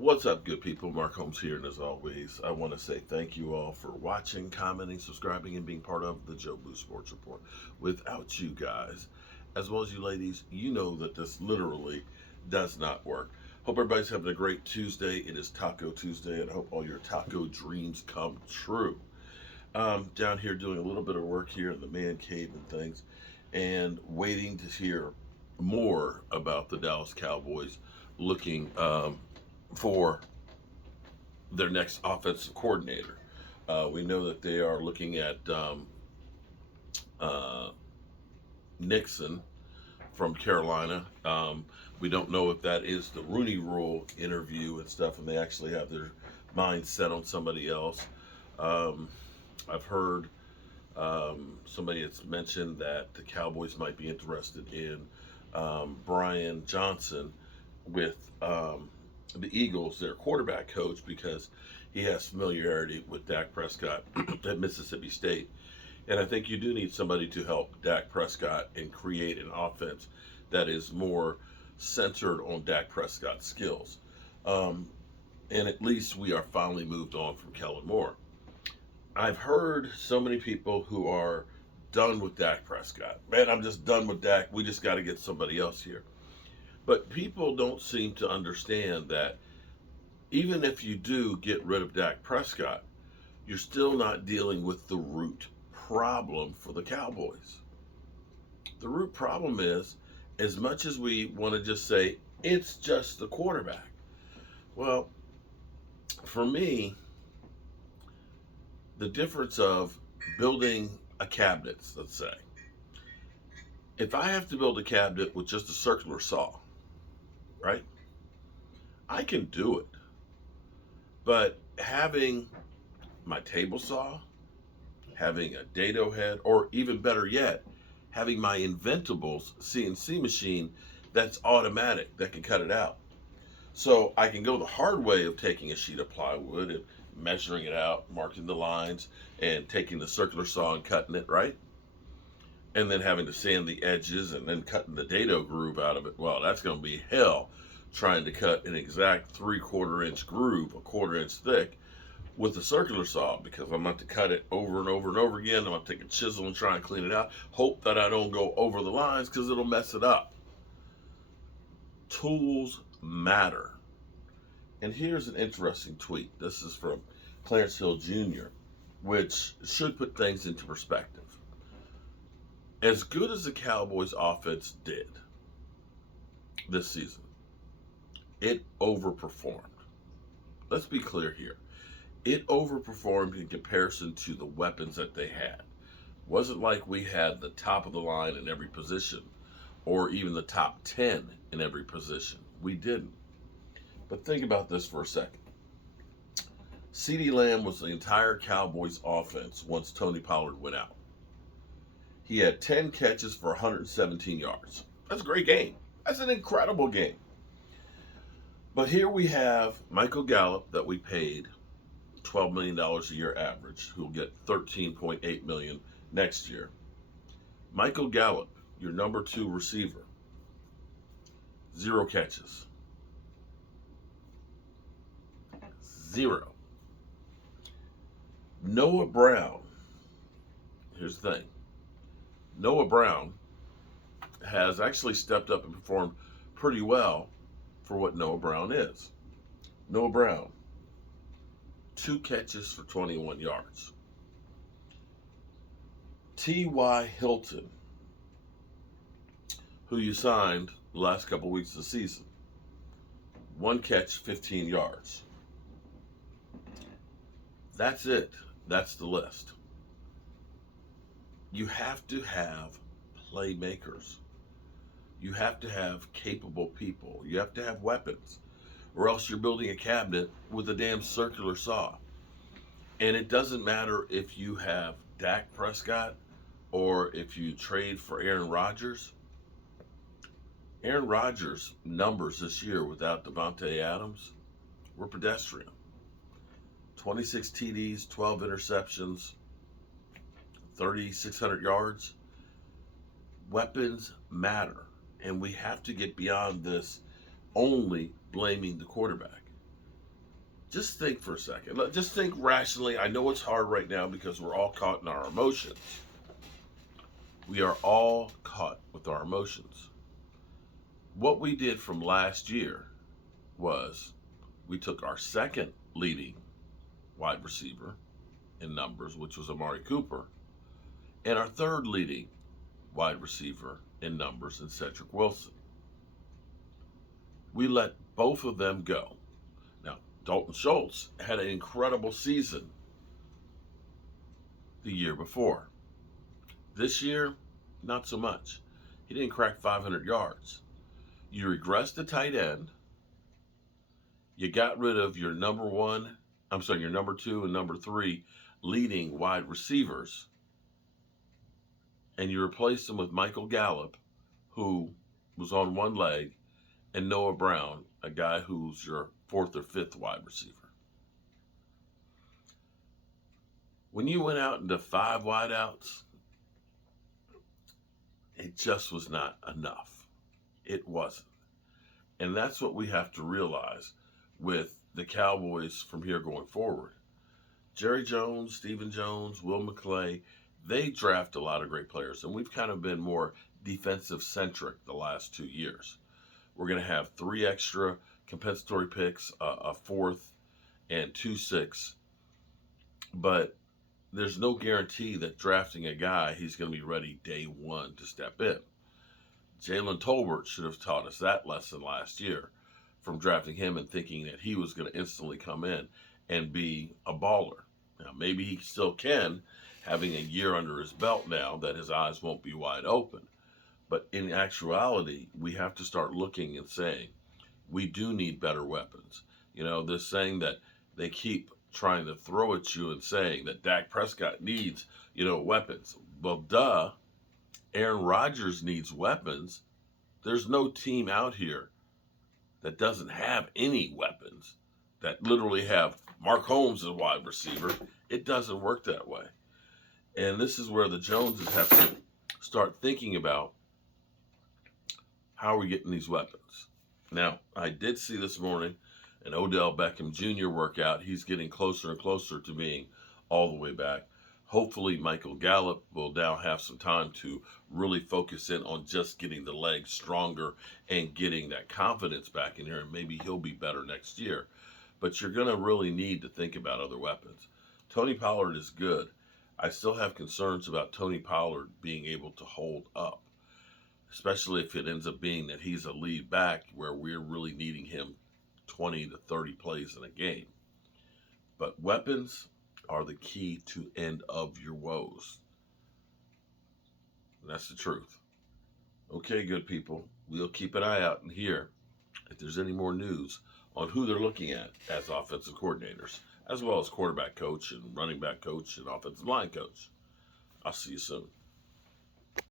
What's up, good people? Mark Holmes here, and as always, I want to say thank you all for watching, commenting, subscribing, and being part of the Joe Blue Sports Report. Without you guys, as well as you ladies, you know that this literally does not work. Hope everybody's having a great Tuesday. It is Taco Tuesday, and I hope all your taco dreams come true. Down here doing a little bit of work here in the man cave and things, and waiting to hear more about the Dallas Cowboys looking for their next offensive coordinator. We know that they are looking at uh, Nixon from Carolina. We don't know if that is the Rooney Rule interview and stuff, and they actually have their mind set on somebody else. Um, I've heard somebody has mentioned that the Cowboys might be interested in Brian Johnson with the Eagles, their quarterback coach, because he has familiarity with Dak Prescott at Mississippi State. And I think you do need somebody to help Dak Prescott and create an offense that is more centered on Dak Prescott's skills. Um, and at least we are finally moved on from Kellen Moore. I've heard so many people who are done with Dak Prescott. Man, I'm just done with Dak. We just got to get somebody else here. But people don't seem to understand that even if you do get rid of Dak Prescott, you're still not dealing with the root problem for the Cowboys. The root problem is, as much as we want to just say it's just the quarterback, well, for me, the difference of building a cabinet, let's say, if I have to build a cabinet with just a circular saw, right, I can do it. But having my table saw, having a dado head, or even better yet, having my Inventables CNC machine that's automatic that can cut it out. So I can go the hard way of taking a sheet of plywood and measuring it out, marking the lines, and taking the circular saw and cutting it, right? And then having to sand the edges and then cutting the dado groove out of it. Well, that's going to be hell trying to cut an exact 3/4 inch groove, a 1/4 inch thick, with a circular saw, because I'm going to cut it over and over and over again. I'm going to take a chisel and try and clean it out. Hope that I don't go over the lines because it'll mess it up. Tools matter. And here's an interesting tweet. This is from Clarence Hill Jr., which should put things into perspective. As good as the Cowboys offense did this season, it overperformed. Let's be clear here. It overperformed in comparison to the weapons that they had. It wasn't like we had the top of the line in every position or even the top 10 in every position. We didn't. But think about this for a second. CeeDee Lamb was the entire Cowboys offense once Tony Pollard went out. He had 10 catches for 117 yards. That's a great game. That's an incredible game. But here we have Michael Gallup that we paid $12 million a year average, who will get $13.8 million next year. Michael Gallup, your number 2 receiver, 0 catches. 0. Noah Brown, here's the thing. Noah Brown has actually stepped up and performed pretty well for what Noah Brown is. Noah Brown, 2 catches for 21 yards. T.Y. Hilton, who you signed the last couple of weeks of the season, 1 catch, 15 yards. That's it. That's the list. You have to have playmakers. You have to have capable people. You have to have weapons, or else you're building a cabinet with a damn circular saw. And it doesn't matter if you have Dak Prescott or if you trade for Aaron Rodgers. Aaron Rodgers' numbers this year without Devontae Adams were pedestrian. 26 TDs, 12 interceptions, 3,600 yards. Weapons matter. And we have to get beyond this only blaming the quarterback. Just think for a second. Just think rationally. I know it's hard right now because we're all caught in our emotions. We are all caught with our emotions. What we did from last year was we took our second leading wide receiver in numbers, which was Amari Cooper, and our third leading wide receiver in numbers in Cedric Wilson. We let both of them go. Now, Dalton Schultz had an incredible season the year before. This year, not so much. He didn't crack 500 yards. You regressed the tight end. You got rid of your your number two and number three leading wide receivers. And you replaced them with Michael Gallup, who was on one leg, and Noah Brown, a guy who's your fourth or fifth wide receiver. When you went out into 5 wideouts, it just was not enough. It wasn't. And that's what we have to realize with the Cowboys from here going forward. Jerry Jones, Stephen Jones, Will McClay, they draft a lot of great players, and we've kind of been more defensive centric the last 2 years. We're going to have 3 extra compensatory picks, a fourth, and 2 6. But there's no guarantee that drafting a guy, he's going to be ready day one to step in. Jalen Tolbert should have taught us that lesson last year from drafting him and thinking that he was going to instantly come in and be a baller. Now, maybe he still can, having a year under his belt now that his eyes won't be wide open. But in actuality, we have to start looking and saying, we do need better weapons. You know, this saying that they keep trying to throw at you and saying that Dak Prescott needs, weapons. Well, duh. Aaron Rodgers needs weapons. There's no team out here that doesn't have any weapons, that literally have Mark Holmes as wide receiver. It doesn't work that way. And this is where the Joneses have to start thinking about, how are we getting these weapons? Now, I did see this morning an Odell Beckham Jr. workout. He's getting closer and closer to being all the way back. Hopefully, Michael Gallup will now have some time to really focus in on just getting the legs stronger and getting that confidence back in here, and maybe he'll be better next year. But you're going to really need to think about other weapons. Tony Pollard is good. I still have concerns about Tony Pollard being able to hold up, especially if it ends up being that he's a lead back where we're really needing him 20 to 30 plays in a game. But weapons are the key to end of your woes. And that's the truth. Okay, good people. We'll keep an eye out and hear if there's any more news on who they're looking at as offensive coordinators, as well as quarterback coach and running back coach and offensive line coach. I'll see you soon.